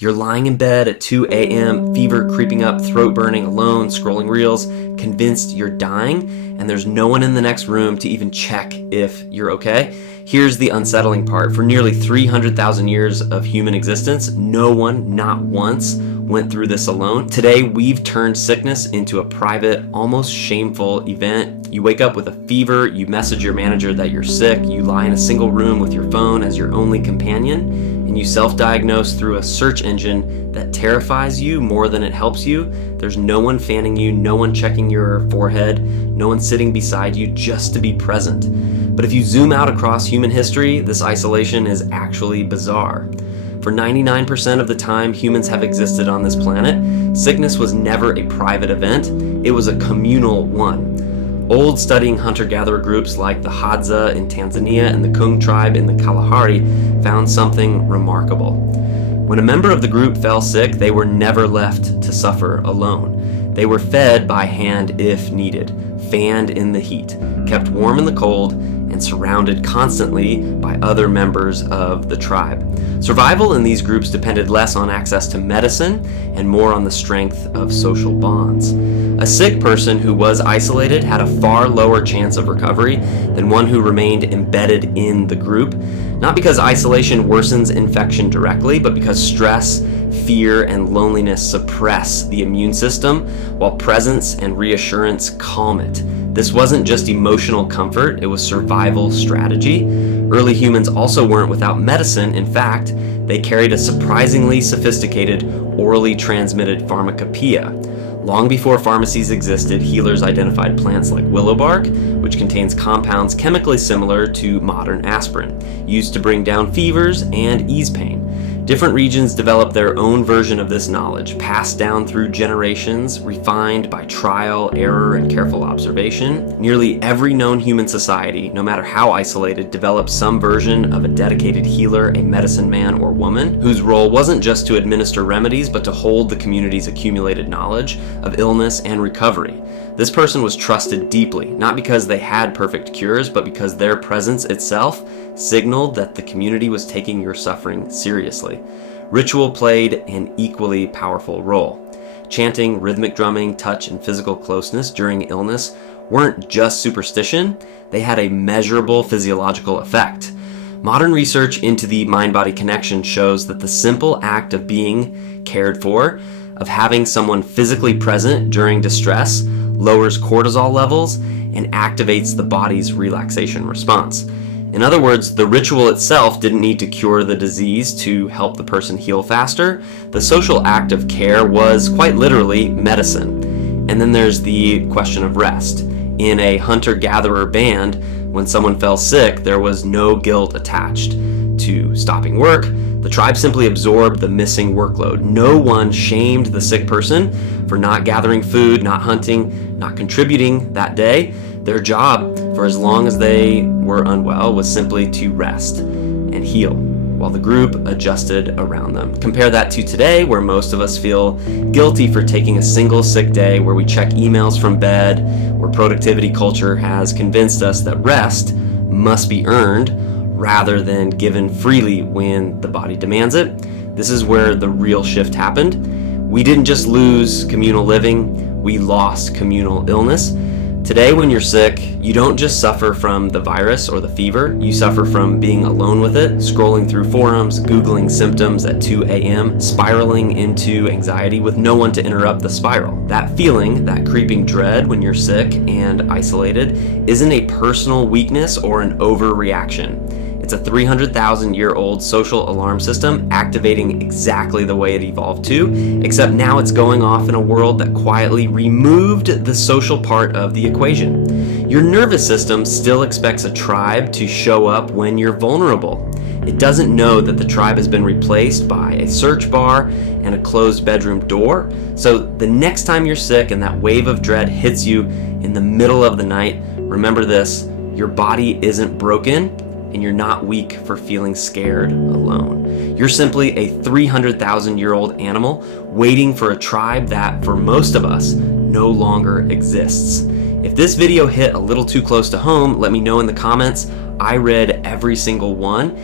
You're lying in bed at 2 a.m., fever creeping up, throat burning, alone, scrolling reels, convinced you're dying, and there's no one in the next room to even check if you're okay. Here's the unsettling part. For nearly 300,000 years of human existence, no one, not once, went through this alone. Today, we've turned sickness into a private, almost shameful event. You wake up with a fever, you message your manager that you're sick, you lie in a single room with your phone as your only companion, and you self-diagnose through a search engine that terrifies you more than it helps you. There's no one fanning you, no one checking your forehead, no one sitting beside you just to be present. But if you zoom out across human history, this isolation is actually bizarre. For 99% of the time humans have existed on this planet, sickness was never a private event, it was a communal one. Old studying hunter-gatherer groups like the Hadza in Tanzania and the Kung tribe in the Kalahari found something remarkable. When a member of the group fell sick, they were never left to suffer alone. They were fed by hand if needed, fanned in the heat, kept warm in the cold, and surrounded constantly by other members of the tribe. Survival in these groups depended less on access to medicine and more on the strength of social bonds. A sick person who was isolated had a far lower chance of recovery than one who remained embedded in the group, not because isolation worsens infection directly, but because stress, fear, and loneliness suppress the immune system, while presence and reassurance calm it. This wasn't just emotional comfort, it was survival strategy. Early humans also weren't without medicine. In fact, they carried a surprisingly sophisticated, orally transmitted pharmacopoeia. Long before pharmacies existed, healers identified plants like willow bark, which contains compounds chemically similar to modern aspirin, used to bring down fevers and ease pain. Different regions developed their own version of this knowledge, passed down through generations, refined by trial, error, and careful observation. Nearly every known human society, no matter how isolated, developed some version of a dedicated healer, a medicine man or woman, whose role wasn't just to administer remedies, but to hold the community's accumulated knowledge of illness and recovery. This person was trusted deeply, not because they had perfect cures, but because their presence itself signaled that the community was taking your suffering seriously. Ritual played an equally powerful role. Chanting, rhythmic drumming, touch, and physical closeness during illness weren't just superstition, they had a measurable physiological effect. Modern research into the mind-body connection shows that the simple act of being cared for, of having someone physically present during distress, lowers cortisol levels and activates the body's relaxation response. In other words, the ritual itself didn't need to cure the disease to help the person heal faster. The social act of care was quite literally medicine. And then there's the question of rest. In a hunter-gatherer band, when someone fell sick, there was no guilt attached to stopping work. The tribe simply absorbed the missing workload. No one shamed the sick person for not gathering food, not hunting, not contributing that day. Their job, for as long as they were unwell, was simply to rest and heal, while the group adjusted around them. Compare that to today, where most of us feel guilty for taking a single sick day, where we check emails from bed, where productivity culture has convinced us that rest must be earned rather than given freely when the body demands it. This is where the real shift happened. We didn't just lose communal living, we lost communal illness. Today, when you're sick, you don't just suffer from the virus or the fever, you suffer from being alone with it, scrolling through forums, Googling symptoms at 2 a.m., spiraling into anxiety with no one to interrupt the spiral. That feeling, that creeping dread when you're sick and isolated, isn't a personal weakness or an overreaction. It's a 300,000-year-old social alarm system activating exactly the way it evolved to, except now it's going off in a world that quietly removed the social part of the equation. Your nervous system still expects a tribe to show up when you're vulnerable. It doesn't know that the tribe has been replaced by a search bar and a closed bedroom door. So the next time you're sick and that wave of dread hits you in the middle of the night, remember this: your body isn't broken, and you're not weak for feeling scared alone. You're simply a 300,000-year-old animal waiting for a tribe that, for most of us, no longer exists. If this video hit a little too close to home, let me know in the comments. I read every single one,